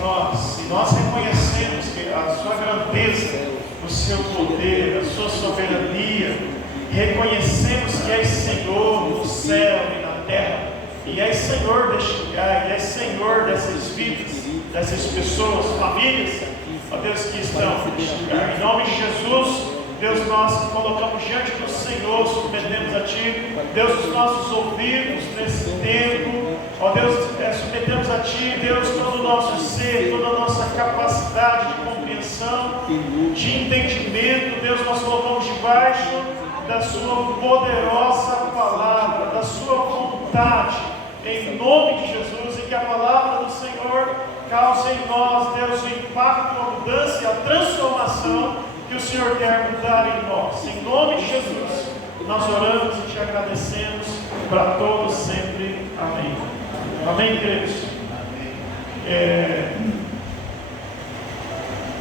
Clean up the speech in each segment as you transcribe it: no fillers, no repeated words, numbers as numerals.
nós, e nós reconhecemos que a sua grandeza, o seu poder, a sua soberania, reconhecemos que és Senhor no céu e na terra, e és Senhor deste lugar, e és Senhor dessas vidas, dessas pessoas, famílias, ó Deus, que estão neste lugar. Em nome de Jesus, Deus, nós colocamos diante do Senhor, submetemos a Ti, Deus, os nossos ouvidos nesse tempo, ó Deus, submetemos a Ti, Deus, todo o nosso ser, toda a nossa capacidade de compreensão, de entendimento, Deus, nós colocamos debaixo da Sua poderosa palavra, da Sua vontade, em nome de Jesus, e que a palavra do Senhor cause em nós, Deus, o impacto, a mudança e a transformação que o Senhor quer mudar em nós. Em nome de Jesus, nós oramos e Te agradecemos para todos sempre. Amém. Amém, queridos?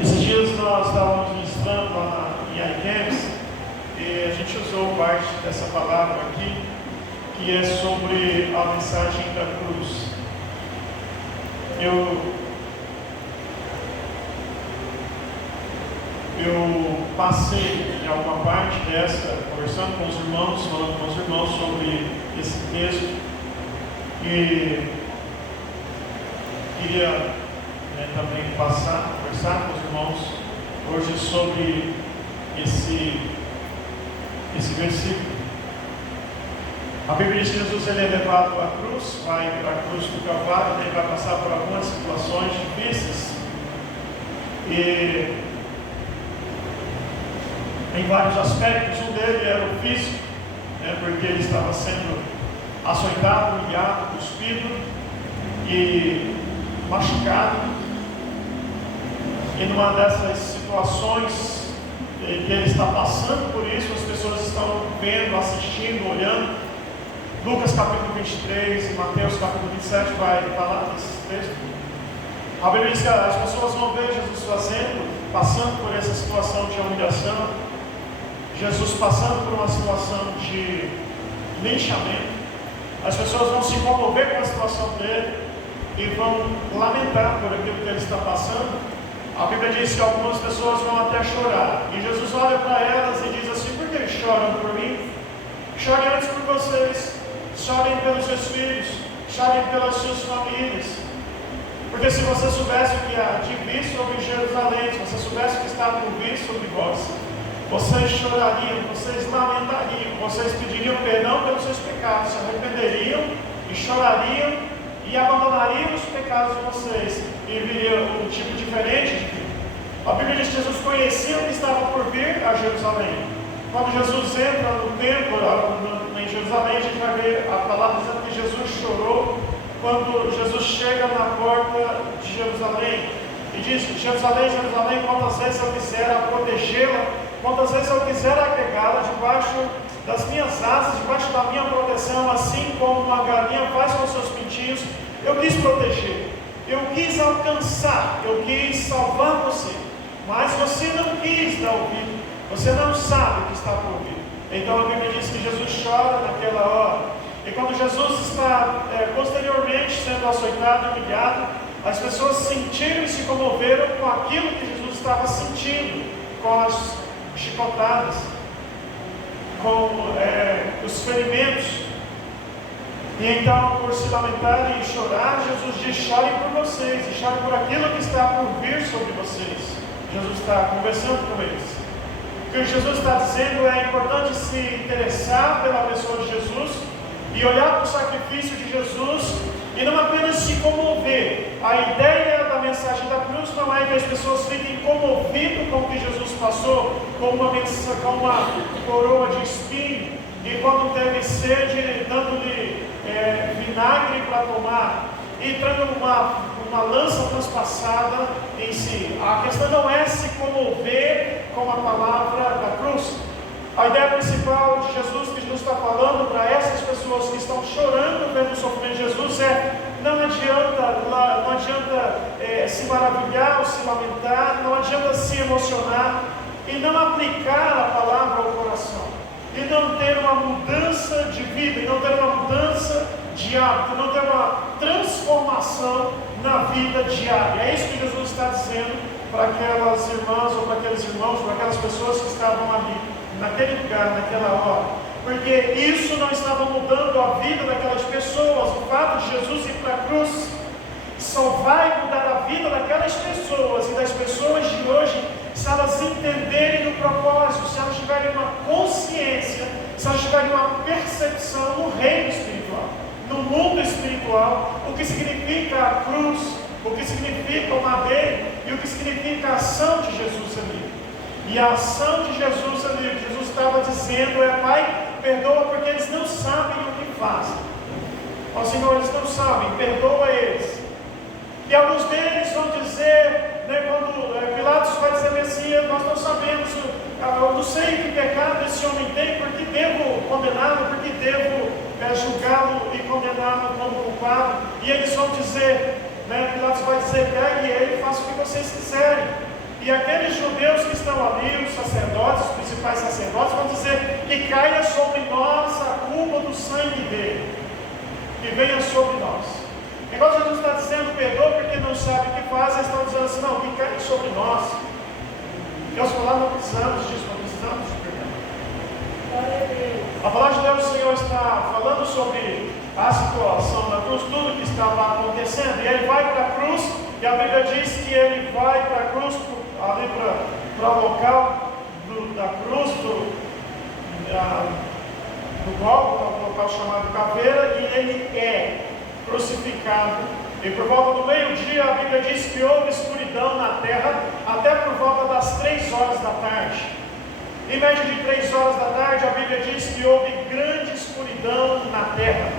Esses dias nós estávamos ministrando lá em iCamps e a gente usou parte dessa palavra aqui, que é sobre a mensagem da cruz. Eu passei em alguma parte dessa, conversando com os irmãos, falando com os irmãos sobre esse texto, e queria também conversar com os irmãos hoje sobre esse versículo. A Bíblia diz que Jesus ele é levado à cruz, vai para a cruz do Calvário, ele vai passar por algumas situações difíceis, e em vários aspectos. Um deles era o físico, porque ele estava sendo açoitado, humilhado, cuspido e machucado. E numa dessas situações que ele está passando por isso, as pessoas estão vendo, assistindo, olhando. Lucas capítulo 23 e Mateus capítulo 27 vai falar desse texto. A Bíblia diz que as pessoas vão ver Jesus passando por essa situação de humilhação, Jesus passando por uma situação de linchamento. As pessoas vão se comover com a situação dele e vão lamentar por aquilo que ele está passando. A Bíblia diz que algumas pessoas vão até chorar, e Jesus olha para elas e diz assim: por que choram por mim? Chorem antes por vocês, chorem pelos seus filhos, chorem pelas suas famílias. Porque se você soubesse o que há de vir sobre Jerusalém, se você soubesse o que está por vir sobre vós, vocês chorariam, vocês lamentariam, vocês pediriam perdão pelos seus pecados, se arrependeriam e chorariam e abandonariam os pecados de vocês e viriam um tipo diferente de vida. A Bíblia diz que Jesus conhecia o que estava por vir a Jerusalém. Quando Jesus entra no templo em Jerusalém, a gente vai ver a palavra dizendo que Jesus chorou quando Jesus chega na porta de Jerusalém e diz: Jerusalém, Jerusalém, quantas vezes eu quisera protegê-la, quantas vezes eu quisera agregá-la debaixo das minhas asas, debaixo da minha proteção, assim como uma galinha faz com seus pintinhos. Eu quis proteger, eu quis alcançar, eu quis salvar você, mas você não quis dar ouvido, você não sabe o que está por vir. Então a Bíblia diz que Jesus chora naquela hora. E quando Jesus está posteriormente sendo açoitado e humilhado, as pessoas sentiram e se comoveram com aquilo que Jesus estava sentindo, com as chicotadas, com os ferimentos. E então, por se lamentarem e chorar, Jesus diz: chorem por vocês, e chorem por aquilo que está por vir sobre vocês. Jesus está conversando com eles. O que Jesus está dizendo é importante se interessar pela pessoa de Jesus e olhar para o sacrifício de Jesus e não apenas se comover. A ideia da mensagem da cruz não é que as pessoas fiquem comovidas com o que Jesus passou, com uma coroa de espinho, e quando teve sede, dando-lhe vinagre para tomar, e dando uma lança transpassada em si. A questão não é se comover com a palavra da cruz. A ideia principal de Jesus, que Jesus está falando para essas pessoas que estão chorando vendo o sofrimento de Jesus, não adianta se maravilhar ou se lamentar, não adianta se emocionar e não aplicar a palavra ao coração, e não ter uma mudança de vida, e não ter uma mudança de hábito, não ter uma transformação na vida diária. É isso que Jesus está dizendo para aquelas irmãs ou para aqueles irmãos, para aquelas pessoas que estavam ali, naquele lugar, naquela hora. Porque isso não estava mudando a vida daquelas pessoas. O fato de Jesus ir para a cruz só vai mudar a vida daquelas pessoas e das pessoas de hoje se elas entenderem o propósito, se elas tiverem uma consciência, se elas tiverem uma percepção no reino espiritual, no mundo espiritual, o que significa a cruz, o que significa o madeiro e o que significa a ação de Jesus ali. E a ação de Jesus ali, o que Jesus estava dizendo é: Pai, perdoa porque eles não sabem o que fazem. Ó Senhor, eles não sabem, perdoa eles. E alguns deles vão dizer, quando Pilatos vai dizer: Messias, nós não sabemos, eu não sei que pecado esse homem tem, porque devo condená-lo, porque devo julgá-lo e condená-lo como culpado. E eles vão dizer, Pilatos vai dizer: pegue ele, faça o que vocês quiserem. E aqueles judeus que estão ali, os sacerdotes, os principais sacerdotes, vão dizer: que caia sobre nós a culpa do sangue dele, que venha sobre nós. Enquanto Jesus está dizendo perdoa porque não sabe o que faz, eles estão dizendo assim: não, que caia sobre nós. Deus falou: não precisamos disso, não precisamos de perdão. A palavra de Deus, o Senhor está falando sobre a situação da cruz, tudo que estava acontecendo, e ele vai para a cruz, e a Bíblia diz que ele vai para a cruz, ali para o local da cruz, do Gólgota, um local chamado Caveira, e ele é crucificado. E por volta do meio-dia, a Bíblia diz que houve escuridão na terra, até por volta das 3 horas da tarde. Em média de 3 horas da tarde, a Bíblia diz que houve grande escuridão na terra.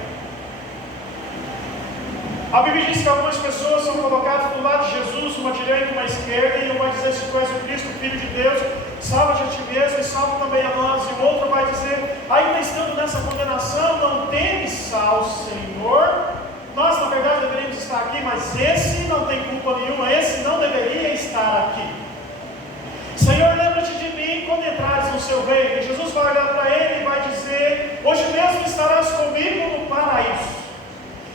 A Bíblia diz que algumas pessoas são colocadas do lado de Jesus, uma direita e uma esquerda, e um vai dizer: se tu és o Cristo, o Filho de Deus, salva-te a ti mesmo e salva também a nós. E o outro vai dizer: ainda estando nessa condenação, não temes ao Senhor. Nós, na verdade, deveríamos estar aqui, mas esse não tem culpa nenhuma, esse não deveria estar aqui. Senhor, lembra-te de mim quando entrares no seu reino. E Jesus vai olhar para ele e vai dizer: hoje mesmo estarás comigo no paraíso.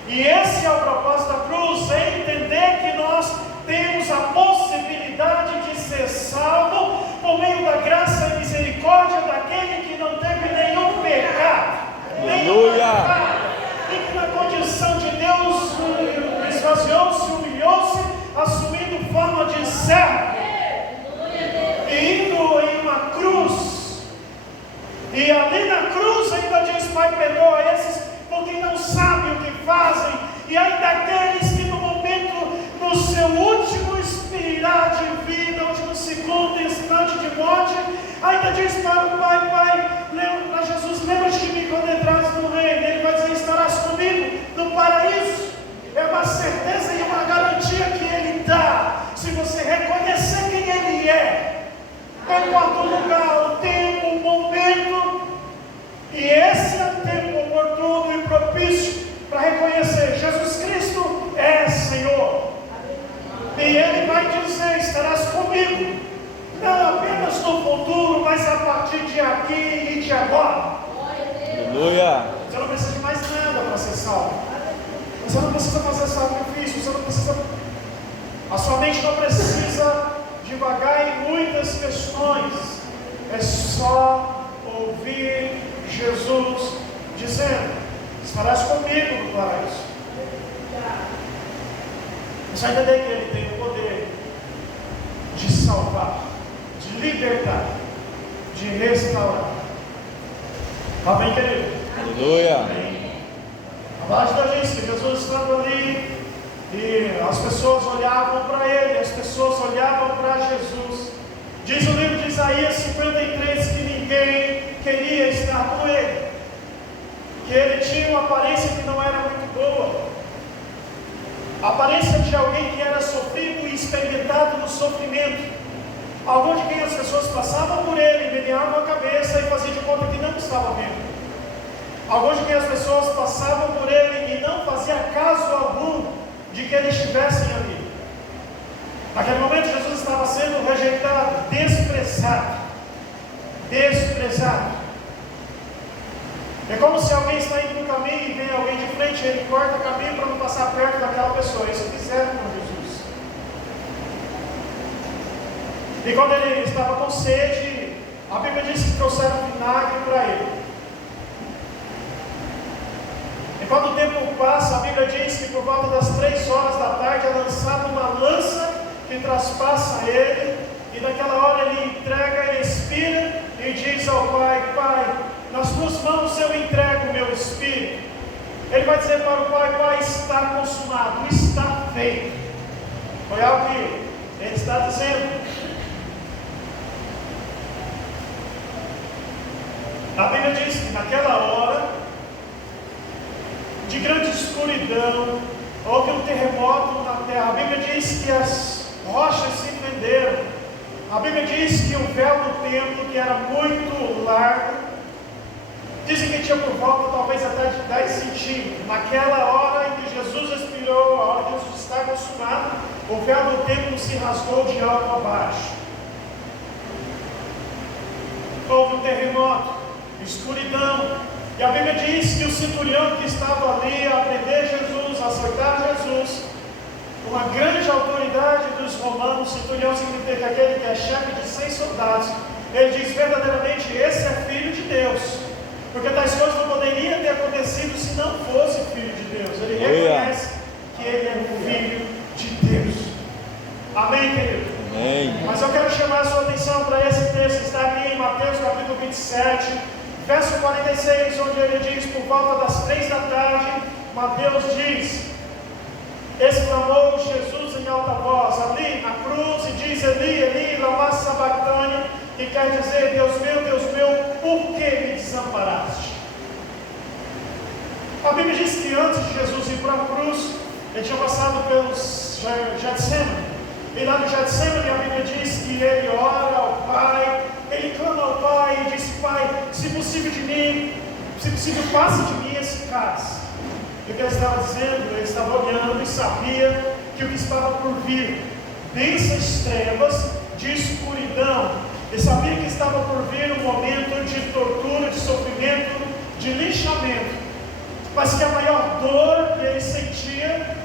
E esse é o propósito da cruz, é entender que nós temos a possibilidade de ser salvo por meio da graça e misericórdia daquele que não teve nenhum pecado, nenhuma falha, e que na condição de Deus esvaziou-se, humilhou-se, assumindo forma de servo, e indo em uma cruz. E ali na cruz ainda diz: Pai, perdoa esses porque não sabem o que fazem. E ainda aqueles que no momento, no seu último expirar de vida, último segundo, instante de morte, ainda diz para o Pai: Pai, para Jesus, lembra-te de mim quando entrares no reino. Ele vai dizer: estarás comigo no paraíso. É uma certeza e uma garantia que Ele dá, se você reconhecer quem Ele é. Em quarto lugar, o tempo, o momento. E esse é o tempo oportuno e propício para reconhecer: Jesus Cristo é Senhor. E Ele vai dizer: estarás comigo, não apenas no futuro, mas a partir de aqui e de agora. Aleluia. Você não precisa de mais nada para ser salvo. Você não precisa fazer sacrifício, você não precisa. A sua mente não precisa divagar em muitas questões. É só ouvir Jesus dizendo: estarás comigo no paraíso. Você vai entender que Ele tem o poder de salvar, de libertar, de restaurar. Amém, querido? Aleluia. Amém. A palavra de Deus diz que Jesus estando ali, e as pessoas olhavam para Ele, as pessoas olhavam para Jesus. Diz o livro de Isaías 53 que ninguém queria estar com Ele, que Ele tinha uma aparência que não era muito boa, a aparência de alguém que era sofrido e experimentado no sofrimento, algum de quem as pessoas passavam por Ele, meneavam a cabeça e faziam de conta que não estava vendo, algum de quem as pessoas passavam por Ele e não fazia caso algum de que Ele estivessem ali. Naquele momento Jesus estava sendo rejeitado, desprezado. É como se alguém está indo no caminho e vem alguém de frente, ele corta o caminho para não passar perto daquela pessoa. Isso que fizeram com Jesus. E quando ele estava com sede, a Bíblia diz que trouxeram vinagre para ele. E quando o tempo passa, a Bíblia diz que por volta das 3 horas da tarde é lançada uma lança que traspassa ele, e naquela hora ele entrega, ele expira e diz ao Pai: Pai, nas tuas mãos eu entrego o meu espírito. Ele vai dizer para o Pai: Pai, está consumado, está feito. Foi algo que ele está dizendo. A Bíblia diz que naquela hora de grande escuridão, houve um terremoto na terra. A Bíblia diz que as rochas se fenderam. A Bíblia diz que o véu do templo, que era muito largo, dizem que tinha por volta talvez até de 10 centímetros. Naquela hora em que Jesus expirou, a hora que Jesus está consumado, o véu do templo se rasgou de alto a baixo. Houve um terremoto, escuridão. E a Bíblia diz que o centurião que estava ali a prender Jesus, a açoitar Jesus, uma grande autoridade dos romanos, centurião significa aquele que é chefe de 100 soldados, ele diz: verdadeiramente esse é filho de Deus, porque tais coisas não poderiam ter acontecido se não fosse filho de Deus. Ele reconhece que ele é o filho de Deus. Amém, querido? Amém. Mas eu quero chamar a sua atenção para esse texto que está aqui em Mateus capítulo 27, verso 46, onde ele diz: por volta das 3 da tarde, Mateus diz: exclamou Jesus em alta voz, ali na cruz, e diz: Eli, Eli, lama sabachthani, que quer dizer: Deus meu, por que me desamparaste? A Bíblia diz que antes de Jesus ir para a cruz, ele tinha passado pelos Getsemane, e lá no Getsemane a Bíblia diz que ele ora ao Pai, ele clama ao Pai e diz: Pai, se possível passe de mim esse cálice. E o que ele estava dizendo? Ele estava olhando e sabia que o que estava por vir, densas trevas, de escuridão, ele sabia que estava por vir um momento de tortura, de sofrimento, de linchamento, mas que a maior dor que ele sentia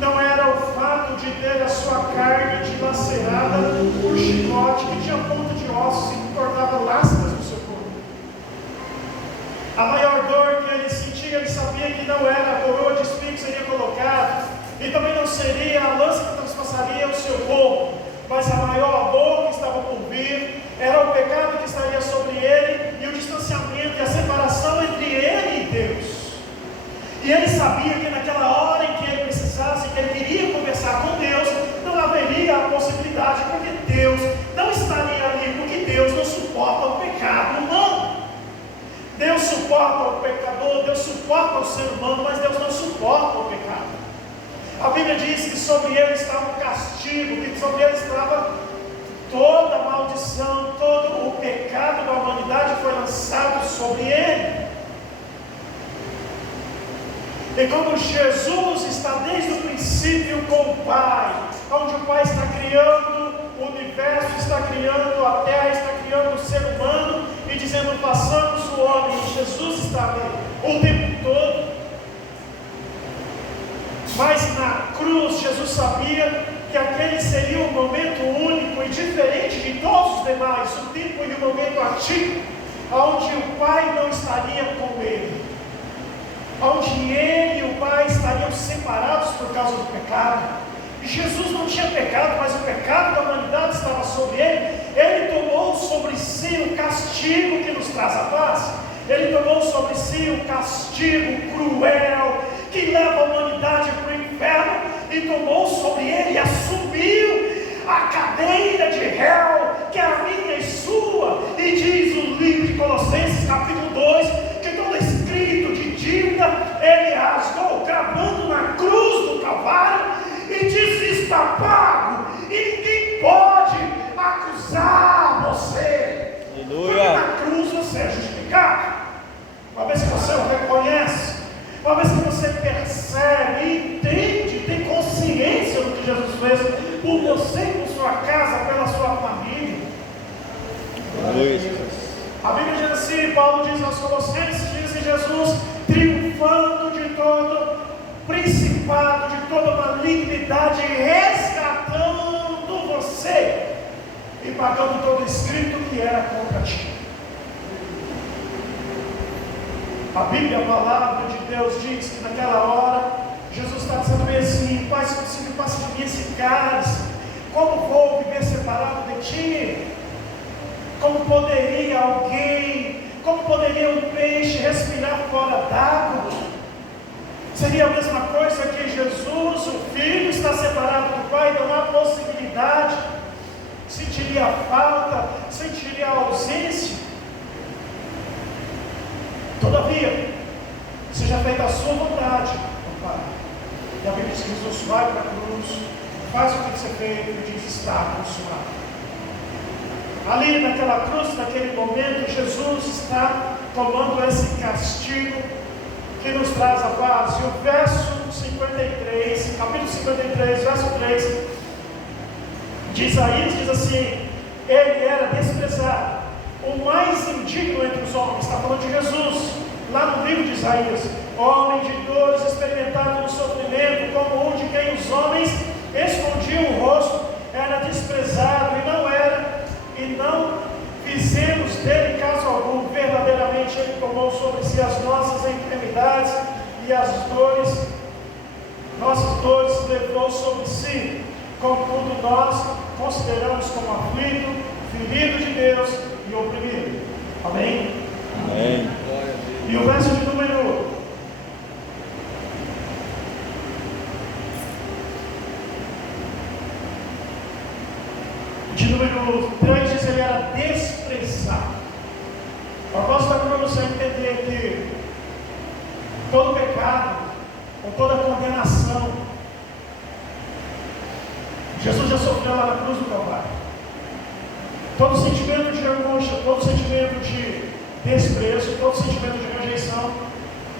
não era o fato de ter a sua carne dilacerada por chicote que tinha ponta de ossos e que cortava lascas no seu corpo. A maior dor que ele sentia, ele sabia que não era a coroa de espinho que seria colocada, e também não seria a lança que transpassaria o seu corpo, mas a maior dor que estava por vir era o pecado que estaria sobre ele e o distanciamento e a separação entre ele e Deus. E ele sabia que naquela hora em que ele precisasse, que ele queria conversar com Deus, não haveria a possibilidade, porque Deus não estaria ali, porque Deus não suporta o pecado humano. Deus suporta o pecador, Deus suporta o ser humano, mas Deus não suporta o pecado. A Bíblia diz que sobre ele estava o castigo, que sobre ele estava toda a maldição, todo o pecado da humanidade foi lançado sobre ele. E como Jesus está desde o princípio com o Pai, onde o Pai está criando o universo, está criando a terra, está criando o ser humano e dizendo: façamos o homem, e Jesus está ali o tempo todo. Mas na cruz, Jesus sabia que aquele seria um momento único e diferente de todos os demais, o tempo e o momento atípico, onde o Pai não estaria com ele, onde ele e o Pai estariam separados por causa do pecado. E Jesus não tinha pecado, mas o pecado da humanidade estava sobre ele. Ele tomou sobre si o castigo que nos traz a paz. Ele tomou sobre si o castigo cruel que leva a humanidade para o inferno, e tomou sobre ele e assumiu a cadeira de réu, que é a minha e sua. E diz o livro de Colossenses capítulo 2, que todo escrito de dívida ele rasgou, cravando na cruz do Calvário, e diz: está pago, e ninguém pode acusar você. Aleluia. Porque na cruz você é justificado. Uma vez que você o reconhece, uma vez que você percebe, entende, tem consciência do que Jesus fez por você, por sua casa, pela sua família. A Bíblia diz assim, Paulo diz aos Colossenses, diz que Jesus, triunfando de todo principado, dissipado de toda malignidade, resgatando você e pagando todo o escrito que era contra ti. A Bíblia, a palavra de Deus, diz que naquela hora Jesus está dizendo bem assim: Pai, se possível, passa de mim esse cálice. Como vou viver separado de ti? Como poderia um peixe respirar fora d'água? Seria a mesma coisa que Jesus, o Filho, está separado do Pai, não há possibilidade. Sentiria a falta, sentiria a ausência. Todavia, seja feita a sua vontade, ó Pai. E a Bíblia diz que Jesus vai para a cruz, faz o que tem que ser feito e diz: está consumado. Ali naquela cruz, naquele momento, Jesus está tomando esse castigo que nos traz a paz. E o verso 53, capítulo 53, verso 3, de Isaías diz assim: ele era desprezado, o mais indigno entre os homens. Está falando de Jesus, lá no livro de Isaías: homem de dores, experimentado no sofrimento, como um de quem os homens escondiam o rosto, era desprezado e não fizemos dele caso algum. Verdadeiramente ele tomou sobre si as nossas enfermidades e as dores, nossas dores levou sobre si. Contudo nós consideramos como aflito, ferido de Deus e oprimido. Amém? Amém. E o verso de número 3 diz: ele era desprezado. A propósito da cruz é entender que todo pecado, ou toda condenação, Jesus já sofreu lá na cruz do Calvário. Todo sentimento de angústia, todo sentimento de desprezo, todo sentimento de rejeição,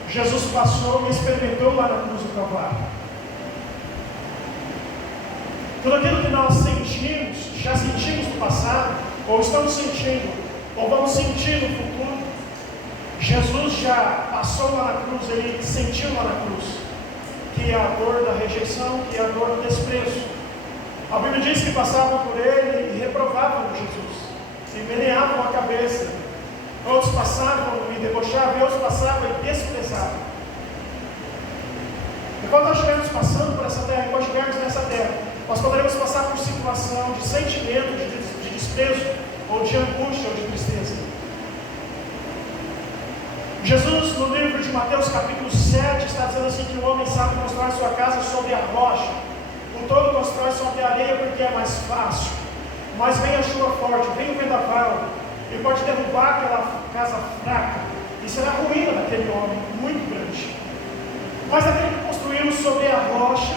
Jesus passou e experimentou lá na cruz do Calvário. Tudo aquilo que nós sentimos, já sentimos no passado, ou estamos sentindo, ou vamos sentir no futuro, Jesus já passou lá na cruz, ele sentiu lá na cruz, que é a dor da rejeição, que é a dor do desprezo. A Bíblia diz que passavam por ele e reprovavam Jesus, e meneavam a cabeça. Outros passavam e debochavam, e outros passavam e desprezavam. E quando nós estivermos passando por essa terra, quando estivermos nessa terra, nós poderemos passar por situação de sentimento de desprezo, ou de angústia, ou de tristeza. Jesus, no livro de Mateus capítulo 7, está dizendo assim: que o homem sabe construir sua casa sobre a rocha, o tolo constrói sobre a areia porque é mais fácil. Mas vem a chuva forte, vem o vendaval, e pode derrubar aquela casa fraca, e será a ruína daquele homem muito grande. Mas aquele que construiu sobre a rocha,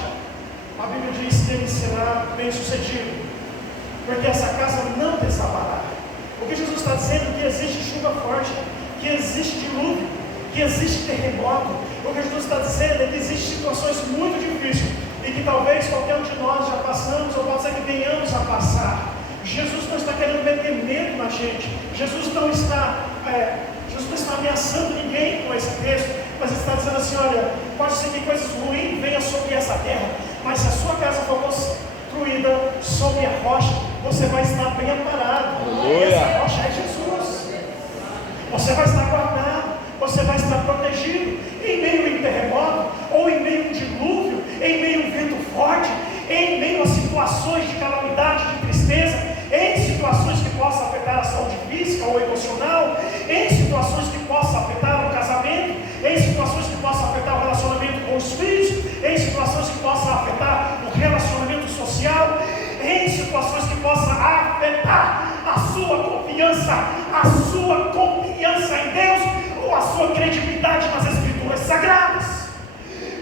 a Bíblia diz que ele será bem sucedido, porque essa casa não desabará. O que Jesus está dizendo é que existe chuva forte, que existe dilúvio, que existe terremoto. O que Jesus está dizendo é que existem situações muito difíceis, e que talvez qualquer um de nós já passamos, ou pode ser que venhamos a passar. Jesus não está querendo meter medo na gente. Jesus não está ameaçando ninguém com esse texto, mas ele está dizendo assim: olha, pode ser que coisas ruins venham sobre essa terra, mas se a sua casa for construída sobre a rocha, você vai estar bem amparado. Essa rocha é Jesus. Você vai estar guardado, você vai estar protegido. Em meio a um terremoto, ou em meio a um dilúvio, em meio a um vento forte, em meio a situações de calamidade, de tristeza, em situações que possam afetar a saúde física ou emocional, em situações que possam afetar o casamento, em situações que possam afetar o relacionamento com os filhos, em situações que possam afetar o relacionamento social, em situações que possam afetar a sua confiança em Deus, ou a sua credibilidade nas Escrituras Sagradas.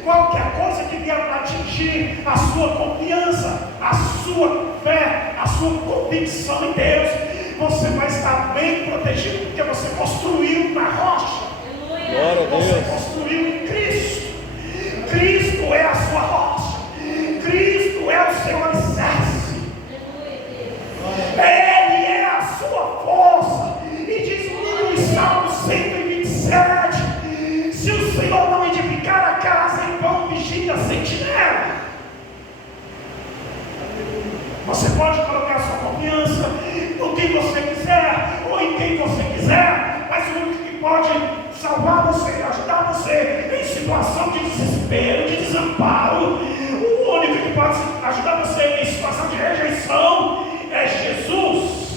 Qualquer coisa que vier para atingir a sua confiança, a sua fé, a sua convicção em Deus, você vai estar bem protegido, porque você construiu na rocha. Glória a Deus. Você construiu em Cristo. Cristo é a sua rocha. Cristo é o seu alicerce. Ele é a sua força. E diz no Salmo 127: se o Senhor não edificar a casa, em vão vigia a sentinela. Você pode colocar sua confiança no que você quiser ou em quem você quiser, mas o único que pode salvar você e ajudar você em situação de desespero, de desamparo, o único que pode ajudar você em situação de rejeição é Jesus.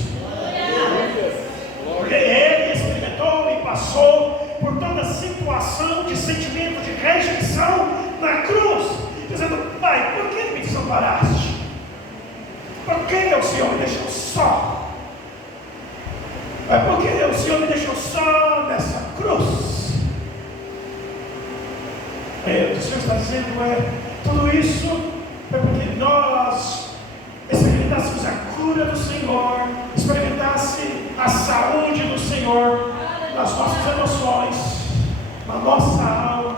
Porque Ele experimentou e passou por toda situação de sentimento de rejeição na cruz, dizendo: Pai, por que me desamparaste? Por que o Senhor me deixou só? Por que o Senhor me deixou só nessa cruz? O que o Senhor está dizendo tudo isso é porque nós experimentássemos a cura do Senhor, experimentasse a saúde do Senhor nas nossas emoções, na nossa alma,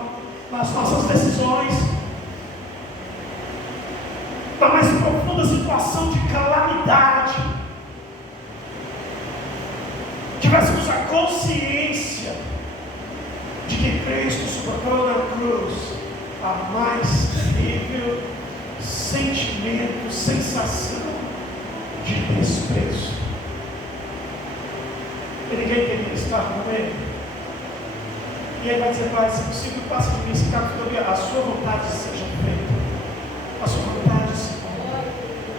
nas nossas decisões, na mais profunda situação de calamidade, tivéssemos a consciência de que Cristo suportou na cruz a mais terrível sentimento, sensação de desprezo. E ninguém queria estar com Ele. E Ele vai dizer: Pai, se possível, passa de mim esse carro, a sua vontade seja feita. A sua vontade, Senhor.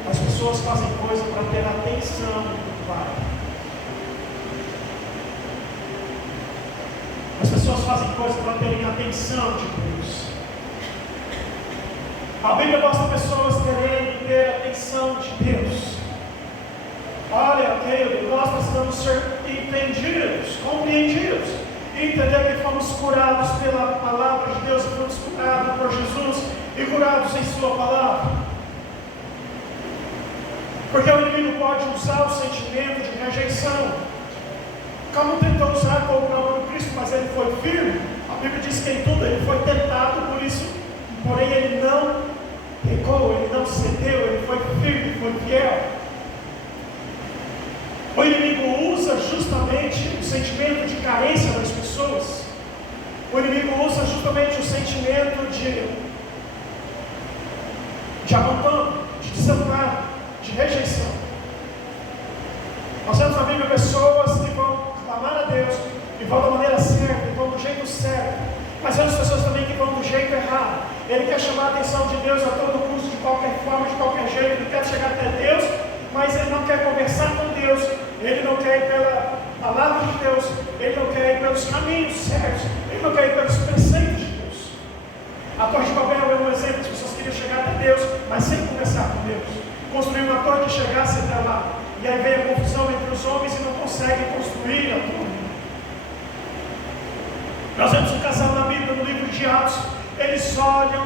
As pessoas fazem coisa para ter atenção do Pai. As pessoas fazem coisa para terem atenção de Deus. A Bíblia mostra pessoas querendo ter atenção de Deus. Olha, querido, nós precisamos ser entendidos, compreendidos, e entender que fomos curados pela palavra de Deus, e fomos curados por Jesus e curados em Sua palavra. Porque o inimigo pode usar o sentimento de rejeição, como tentou usar com o próprio Cristo, mas ele foi firme. A Bíblia diz que em tudo ele foi tentado, por isso, porém ele não pecou, ele não cedeu, ele foi firme, foi fiel. O inimigo usa justamente o sentimento de carência das pessoas. O inimigo usa justamente o sentimento de abandono, de desamparo, de rejeição. Nós temos na Bíblia pessoas que vão clamar a Deus e vão da maneira certa, e vão do jeito certo, mas temos pessoas também que vão do jeito errado. Ele quer chamar a atenção de Deus a todo custo, de qualquer forma, de qualquer jeito. Ele quer chegar até Deus, mas ele não quer conversar com Deus, ele não quer ir pela palavra de Deus, ele não quer ir pelos caminhos certos, ele não quer ir pelos preceitos de Deus. A Torre de Babel é um exemplo. As pessoas queriam chegar até Deus, mas sem conversar com Deus. Construir uma torre que chegasse até lá, e aí vem a confusão entre os homens e não conseguem construir a torre. Nós vemos um casal na Bíblia, no livro de Atos. Eles olham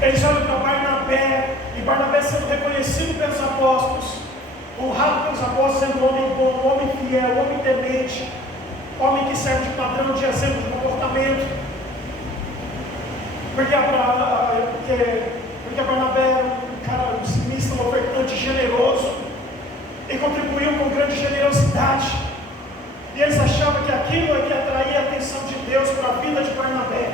para Barnabé, e Barnabé sendo reconhecido pelos apóstolos, honrado pelos apóstolos, sendo um homem bom, um homem fiel, um homem temente, homem que serve de padrão, de exemplo de comportamento. Porque Barnabé era um cara otimista, um ofertante generoso, e contribuiu com grande generosidade. E eles achavam que aquilo é que atraía a atenção de Deus para a vida de Barnabé.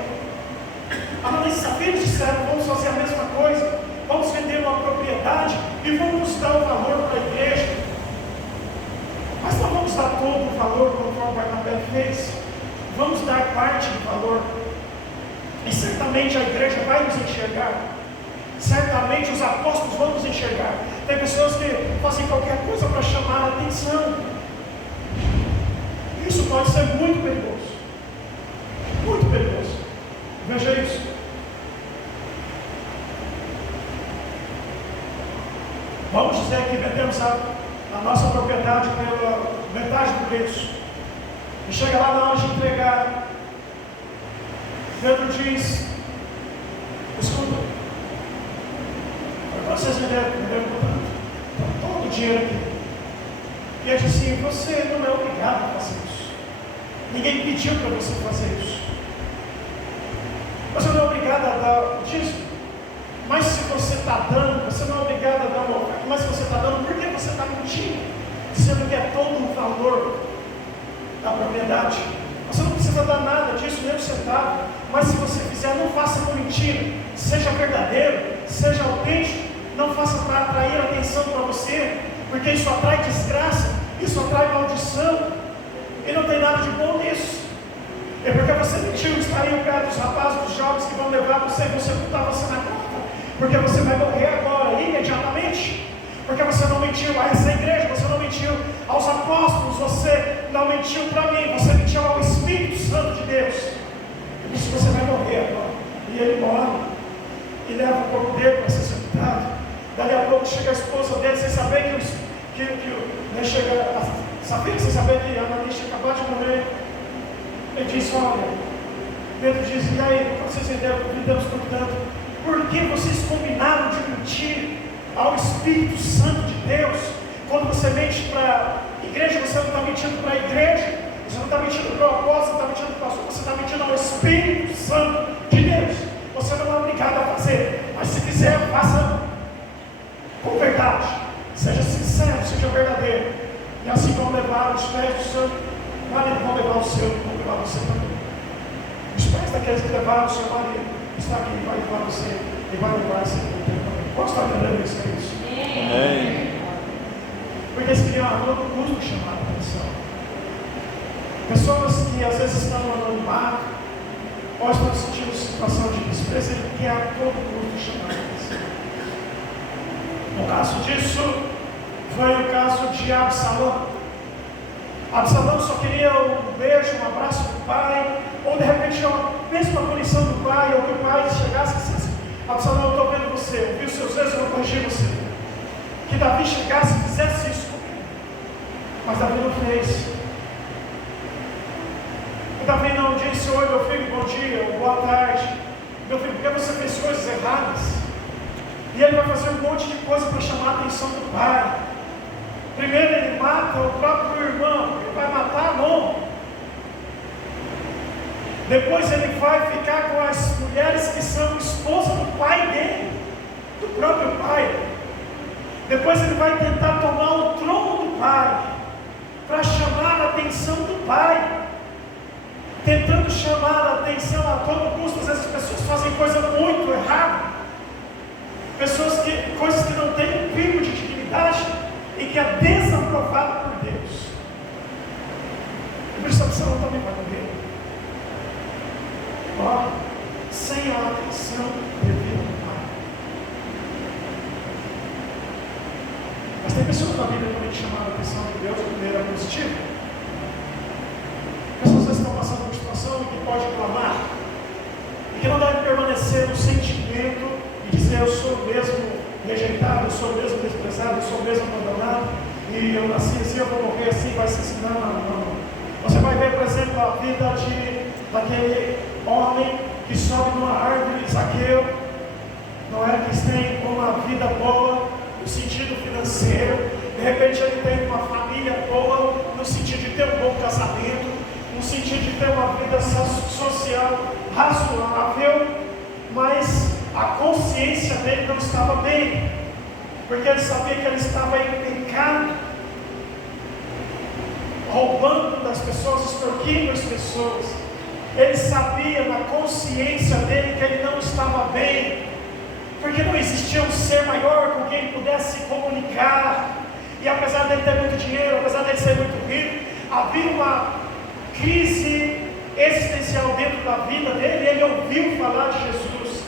Mas eles sabiam, disseram: vamos fazer a mesma coisa, vamos vender uma propriedade e vamos dar o valor para a igreja. Mas não vamos dar todo o valor conforme Barnabé fez, vamos dar parte do valor. E certamente a igreja vai nos enxergar, certamente os apóstolos vão nos enxergar. Tem pessoas que fazem qualquer coisa para chamar a atenção. Isso pode ser muito perigoso, muito perigoso. Veja isso. Vamos dizer que vendemos a nossa propriedade pela metade do preço, e chega lá na hora de entregar, Pedro diz: escuta, vocês venderam todo o dinheiro aqui. E ele diz assim: você não é obrigado a fazer isso. Ninguém pediu para você fazer isso. Você não é obrigado a dar disso. Mas se você está dando, você não é obrigado a dar uma oferta. Mas se você está dando, por que você está mentindo? Dizendo que é todo o valor da propriedade. Você não precisa dar nada disso, nem um centavo. Mas se você fizer, não faça com mentira. Seja verdadeiro, seja autêntico. Não faça porque isso atrai desgraça, isso atrai maldição, e não tem nada de bom nisso. É porque você mentiu, estaria perto dos rapazes, dos jovens que vão levar você, e você não está você na conta, porque você vai morrer agora, imediatamente. Porque você não mentiu a essa igreja, você não mentiu aos apóstolos, você não mentiu para mim, você mentiu ao Espírito Santo de Deus. Por isso você vai morrer agora. E ele morre, e leva o corpo dele para ser sepultado. Dali a pouco chega a esposa dele, sem saber sem saber que Ananias tinha acabado de morrer. Ele diz: olha, Pedro diz: e aí, vocês lidamos com tanto? Por que vocês combinaram de mentir ao Espírito Santo de Deus? Quando você mente para a igreja, você não está mentindo para a igreja, você não está mentindo para o apóstolo, você não está mentindo para o pastor, você está mentindo ao Espírito Santo de Deus. Você não é obrigado a fazer, mas se quiser, faça com verdade, seja sincero, seja verdadeiro. E assim vão levar os pés do seu marido, vão levar o seu, vão levar você também. Os pés daqueles que levaram o seu marido está aqui, vai levar você e vai levar esse também. Posso estar entendendo isso, queridos? Amém. Porque eles queriam a todo custo chamar a atenção. Pessoas que às vezes estão no anonimato, ou estão sentindo situação de desprezo, ele quer a todo custo chamar a atenção. No caso disso, foi o caso de Absalão. Absalão só queria um beijo, um abraço do pai, ou de repente a mesma punição do pai, ou que o pai chegasse e dissesse: Absalão, eu estou vendo você, eu vi os seus erros, eu vou corrigir você. Que Davi chegasse e fizesse isso comigo. Mas Davi não fez. E Davi não disse: oi meu filho, bom dia, ou boa tarde. Meu filho, porque você fez coisas erradas? E ele vai fazer um monte de coisa para chamar a atenção do pai. Primeiro ele mata o próprio irmão, ele vai matar Amon. Depois ele vai ficar com as mulheres que são esposas do pai dele, do próprio pai. Depois ele vai tentar tomar o trono do pai, para chamar a atenção do pai. Tentando chamar a atenção a todo custo. Às vezes as pessoas fazem coisa muito errada. Coisas que não têm um pingo de dignidade e que é desaprovado por Deus. E por isso a Absalão também vai morrer. Sem a atenção devida do pai. Mas tem pessoas na Bíblia também que chamaram a atenção de Deus de maneira positiva. Pessoas que estão passando por uma situação e que pode clamar, e que não deve permanecer no sentimento e dizer: eu sou mesmo rejeitado, eu sou mesmo desprezado, eu sou mesmo abandonado, e eu nasci assim, eu vou morrer assim, vai se ensinar. Não. Você vai ver, por exemplo, a vida daquele homem que sobe numa árvore, Zaqueu, não é? Que tem uma vida boa no sentido financeiro, de repente ele tem uma família boa no sentido de ter um bom casamento, no sentido de ter uma vida social razoável, mas a consciência dele não estava bem, porque ele sabia que ele estava em pecado, roubando das pessoas, extorquindo as pessoas. Ele sabia na consciência dele que ele não estava bem, porque não existia um ser maior com quem ele pudesse se comunicar. E apesar dele ter muito dinheiro, apesar dele ser muito rico, havia uma crise existencial dentro da vida dele. E ele ouviu falar de Jesus,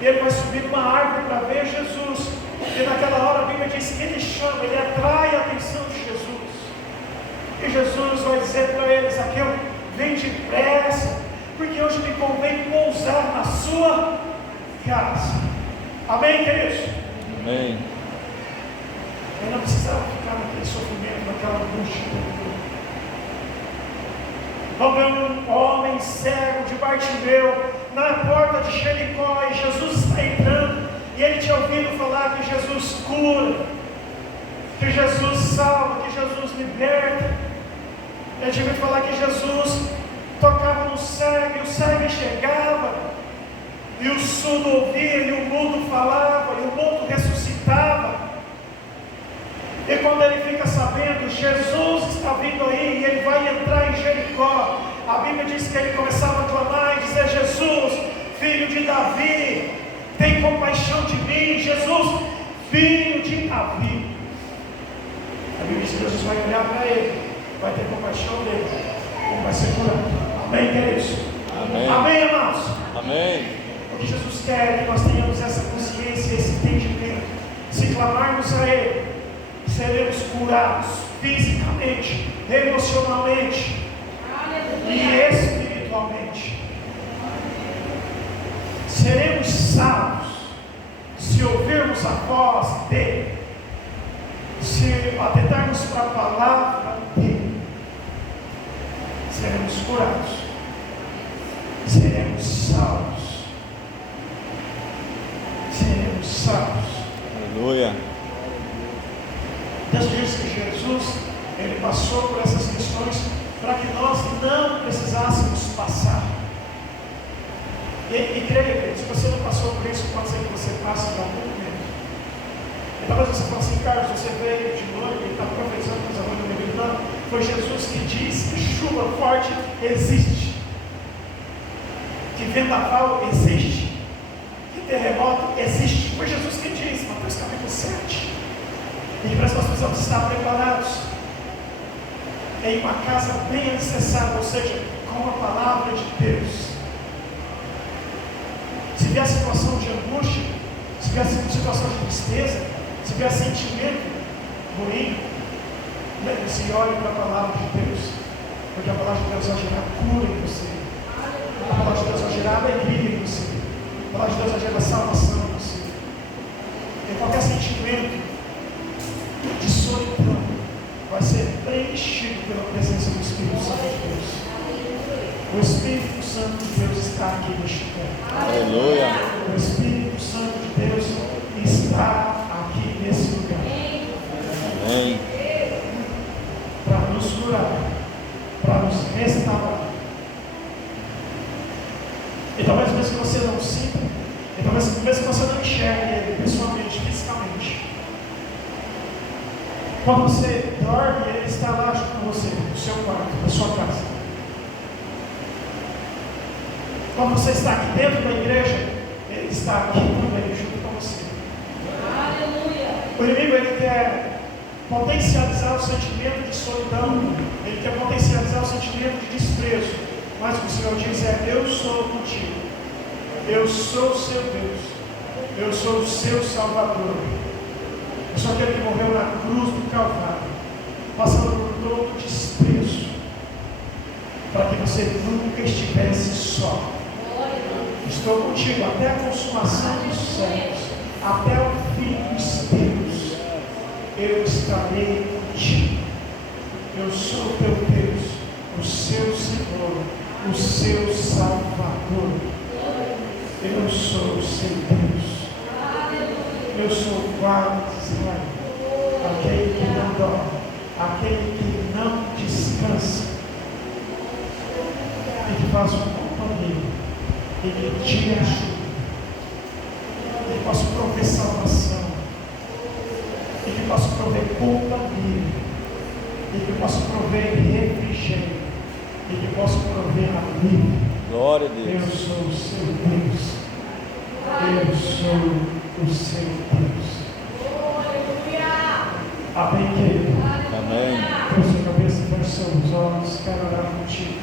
e ele vai subir numa árvore para ver Jesus. E naquela hora a Bíblia diz que ele chama, ele atrai a atenção de Jesus. E Jesus vai dizer para ele: Zaqueu, vem depressa, porque hoje me convém pousar na sua casa. Amém, queridos? Amém. Eu não precisava ficar naquele sofrimento, naquela angústia. Vamos ver um homem cego de Bartimeu na porta de Jericó, e Jesus está entrando, e ele tinha ouvido falar que Jesus cura, que Jesus salva, que Jesus liberta. Ele tinha ouvido falar que Jesus tocava no cego, e o cego enxergava, e o surdo ouvia, e o mudo falava, e o morto ressuscitava. E quando ele fica sabendo, Jesus está vindo aí, e ele vai entrar em Jericó, a Bíblia diz que ele começava a clamar e dizer: Jesus, filho de Davi, tem compaixão de mim. Jesus, filho de Davi. Bíblia diz que Jesus vai olhar para ele, vai ter compaixão dele, ele vai ser curado. Amém, queridos? Amém. Amém, amados? Amém. O que Jesus quer é que nós tenhamos essa consciência, esse entendimento. Se clamarmos a Ele, seremos curados fisicamente, emocionalmente e espiritualmente. Seremos salvos se ouvirmos a voz dEle, se atentarmos para a palavra dEle. Seremos curados, seremos salvos. Seremos salvos. Aleluia. Deus diz que Jesus, Ele passou por essas questões para que nós não precisássemos passar. E creia, se você não passou por isso, pode ser que você passe em algum momento. E talvez você fale assim, Carlos, você veio de noite e está profetizando coisa ruim na minha vida. Não, foi Jesus que disse que chuva forte existe, que vendaval existe, que terremoto existe. Foi Jesus que disse, Mateus capítulo 7. E que nós precisamos estar preparados em uma casa bem alicerçada, ou seja, com a palavra de Deus. Se vier situação de angústia, se vier situação de tristeza, se vier sentimento ruim, lembre-se e olhe para a palavra de Deus, porque a palavra de Deus vai gerar cura em você, a palavra de Deus vai gerar alegria em você, a palavra de Deus vai gerar salvação em você. E qualquer sentimento de solidão vai ser preenchido pela presença do Espírito Santo de Deus. O Espírito Santo de Deus está aqui neste tempo. Aleluia. O Espírito Santo de Deus está aqui nesse lugar. Amém. Para nos curar, para nos restaurar. E talvez mesmo que você não sinta, e talvez mesmo que você não enxergue Ele pessoalmente, fisicamente. Quando você dorme, Ele está lá junto com você, no seu quarto, na sua casa. Quando você está aqui dentro da igreja, Ele está aqui também, junto com você. Aleluia. O inimigo, ele quer potencializar o sentimento de solidão, ele quer potencializar o sentimento de desprezo. Mas o que o Senhor diz é: eu sou contigo, eu sou o seu Deus, eu sou o seu Salvador. Eu sou aquele que morreu na cruz do Calvário, passando por todo o desprezo, para que você nunca estivesse só. Estou contigo até a consumação dos séculos, até o fim dos tempos. Eu estarei contigo. Eu sou o teu Deus, o seu Senhor, o seu Salvador. Eu sou o seu Deus. Eu sou o guarda de Israel, aquele que não dorme, aquele que não descansa, e que faz uma companhia, e que te ajuda, e que possa prover salvação, e que possa prover companhia, e que possa prover refrigério, e que possa prover alívio. Glória a Deus. Eu sou o seu Deus. Eu sou o seu Deus. Amém, querido? Amém. Com sua cabeça, feche seus olhos, quero orar contigo.